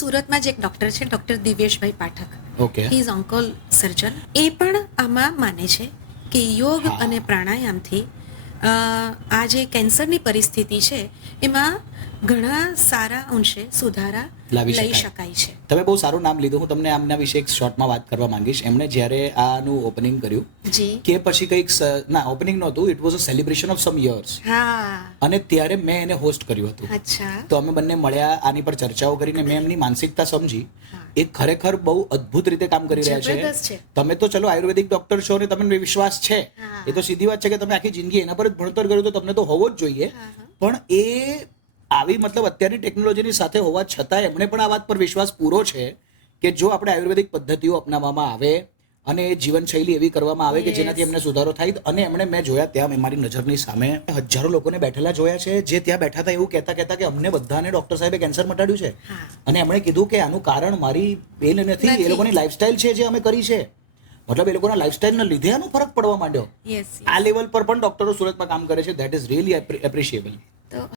સુરતમાં જ એક ડૉક્ટર છે, ડૉક્ટર દિવ્યેશભાઈ Pathak. Okay. He is on call surgeon. એ પણ આમાં માને છે કે યોગ હા. અને પ્રાણાયામથી આ જે કેન્સરની પરિસ્થિતિ છે એમાં ઘણા સારા અંશે સુધારા લાવી લઈ શકાય. શકાય છે. તમે બહુ સારું નામ લીધું. હું તમને આમના વિશે એક શોર્ટમાં વાત કરવા માંગીશ. એમણે જ્યારે આનું ઓપનિંગ કર્યું જી. કે પછી કંઈક ના ઓપનિંગ નહોતું, it was a celebration of sum years, હા. અને ત્યારે મેં એને હોસ્ટ કર્યું હતું. અચ્છા. તો અમે બંને મળ્યા, આની પર ચર્ચાઓ કરીને મેં એમની માનસિકતા સમજી. હા. એ ખરેખર બહુ અદ્ભુત રીતે કામ કરી રહ્યા જબરદસ્ત છે. છે. તમે તો ચલો આયુર્વેદિક ડોક્ટર છો ને તમને વિશ્વાસ છે, હા. એ તો સીધી વાત છે કે તમે આખી જિંદગી એના પર જ ભણતર કર્યું તો તમને તો હોવો જ જોઈએ. હા, હા. પણ એ આવી મતલબ અત્યારની ટેકનોલોજીની સાથે હોવા છતાં એમણે પણ આ વાત પર વિશ્વાસ પૂરો છે કે જો આપણે આયુર્વેદિક પદ્ધતિઓ અપનાવવામાં આવે અને એ જીવનશૈલી એવી કરવામાં આવે કે Yes. જેનાથી એમને સુધારો થાય. અને એમણે મેં જોયા ત્યાં મેં મારી નજરની સામે હજારો લોકોને બેઠેલા જોયા છે જે ત્યાં બેઠા હતા એવું કહેતા કે અમને બધાને ડોક્ટર સાહેબે કેન્સર મટાડ્યું છે. હા. અને એમણે કીધું કે આનું કારણ મારી એ નથી, એ નથી. લોકોની લાઈફસ્ટાઈલ છે જે અમે કરી છે. મતલબ એ લોકોના લાઈફસ્ટાઈલના લીધે આનો ફરક પડવા માંડ્યો. યસ. આ લેવલ પર પણ ડોક્ટરો સુરતમાં કામ કરે છે. That is really એપ્રિશિએબલ.